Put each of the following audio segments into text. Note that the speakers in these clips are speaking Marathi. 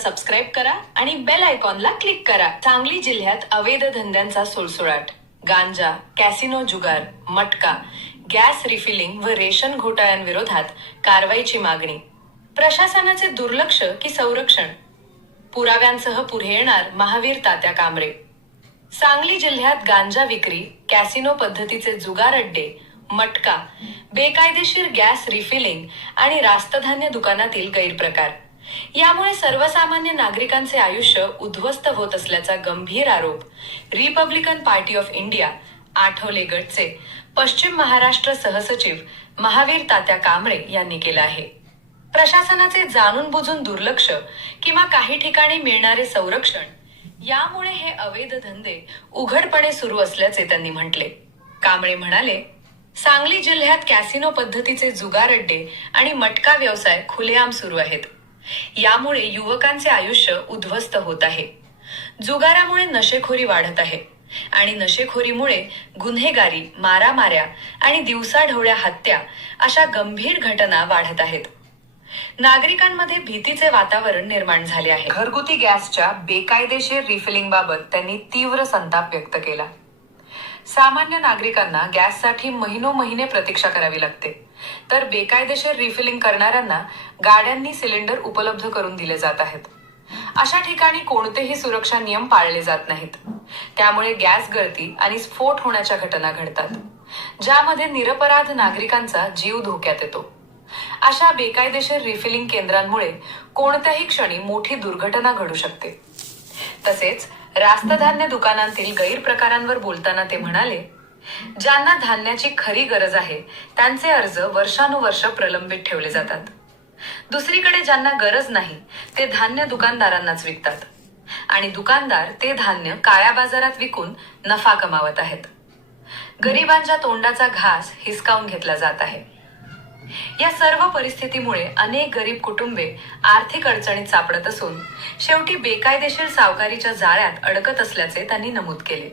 सबस्क्राईब करा आणि बेल आयकॉनला क्लिक करा. सांगली जिल्ह्यात अवैध धंद्यांचा सुळसुळाट. गांजा, कॅसिनो जुगार, मटका, गॅस रिफिलिंग व रेशन घोटाळ्यांविरोधात कारवाईची मागणी. प्रशासनाचे दुर्लक्ष की संरक्षण? पुराव्यांसह पुढे येणार महावीर तात्या कांबळे. सांगली जिल्ह्यात गांजा विक्री, कॅसिनो पद्धतीचे जुगार अड्डे, मटका, बेकायदेशीर गॅस रिफिलिंग आणि रास्तधान्य दुकानातील गैरप्रकार यामुळे सर्वसामान्य नागरिकांचे आयुष्य उद्ध्वस्त होत असल्याचा गंभीर आरोप Republican party of India Athawale गटचे पश्चिम महाराष्ट्र सहसचिव महावीर तात्या कांबळे यांनी केला आहे. प्रशासनाचे जाणून बुजून दुर्लक्ष किंवा काही ठिकाणी मिळणारे संरक्षण यामुळे हे अवैध धंदे उघडपणे सुरू असल्याचे त्यांनी म्हटले. कांबळे म्हणाले, सांगली जिल्ह्यात कॅसिनो पद्धतीचे जुगार अड्डे आणि मटका व्यवसाय खुलेआम सुरू आहेत. यामुळे युवकांचे आयुष्य उद्ध्वस्त होत आहे. जुगारामुळे नशेखोरी वाढत आहे आणि नशेखोरीमुळे गुन्हेगारी, मारामाऱ्या आणि दिवसाढवळ्या हत्या अशा गंभीर घटना वाढत आहेत. नागरिकांमध्ये भीतीचे वातावरण निर्माण झाले आहे. घरगुती गॅसच्या बेकायदेशीर रिफिलिंग बाबत त्यांनी तीव्र संताप व्यक्त केला. सामान्य नागरिकांना गॅससाठी महिने प्रतीक्षा करावी लागते, तर बेकायदेशीर रिफिलिंग करणाऱ्यांना गाड्यांनी सिलेंडर उपलब्ध करून दिले जात आहेत. अशा ठिकाणी कोणतेही सुरक्षा नियम पाळले जात नाहीत. त्यामुळे गॅस गळती आणि स्फोट होण्याच्या घटना घडतात, ज्यामध्ये निरपराध नागरिकांचा जीव धोक्यात येतो. अशा बेकायदेशीर रिफिलिंग केंद्रांमुळे कोणत्याही क्षणी मोठी दुर्घटना घडू शकते. तसेच रास्तधान्य दुकानांतील गैरप्रकारांवर बोलताना ते म्हणाले, ज्यांना धान्याची खरी गरज आहे त्यांचे अर्ज वर्षानुवर्ष प्रलंबित ठेवले जातात. दुसरीकडे ज्यांना गरज नाही ते धान्य दुकानदारांनाच विकतात आणि दुकानदार ते धान्य काळ्या बाजारात विकून नफा कमावत आहेत. गरिबांच्या तोंडाचा घास हिसकावून घेतला जात आहे. या सर्व परिस्थितीमुळे अनेक गरीब कुटुंबे आर्थिक अडचणीत सापडत असून शेवटी बेकायदेशीर सावकारीच्या जाळ्यात अडकत असल्याचे त्यांनी नमूद केले.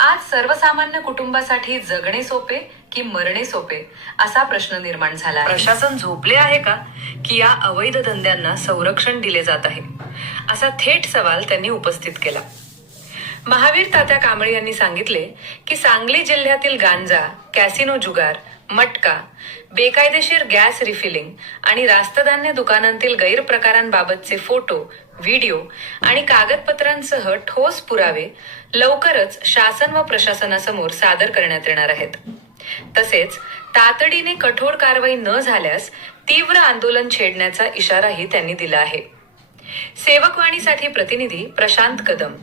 आज सर्वसामान्य कुटुंबासाठी जगणे सोपे की मरणे सोपे असा प्रश्न निर्माण झाला आहे. प्रशासन झोपले आहे का की या अवैध धंद्यांना संरक्षण दिले जात आहे, असा थेट सवाल त्यांनी उपस्थित केला. महावीर तात्या कांबळे यांनी सांगितले की सांगली जिल्ह्यातील गांजा, कॅसिनो जुगार, मटका, बेकायदेशीर गॅस रिफिलिंग आणि रास्तधान्य दुकानांतील गैरप्रकारांबाबतचे फोटो, व्हिडिओ आणि कागदपत्रांसह ठोस पुरावे लवकरच शासन व प्रशासनासमोर सादर करण्यात येणार आहेत. तसेच तातडीने कठोर कारवाई न झाल्यास तीव्र आंदोलन छेडण्याचा इशाराही त्यांनी दिला आहे. सेवकवाणीसाठी प्रतिनिधी प्रशांत कदम.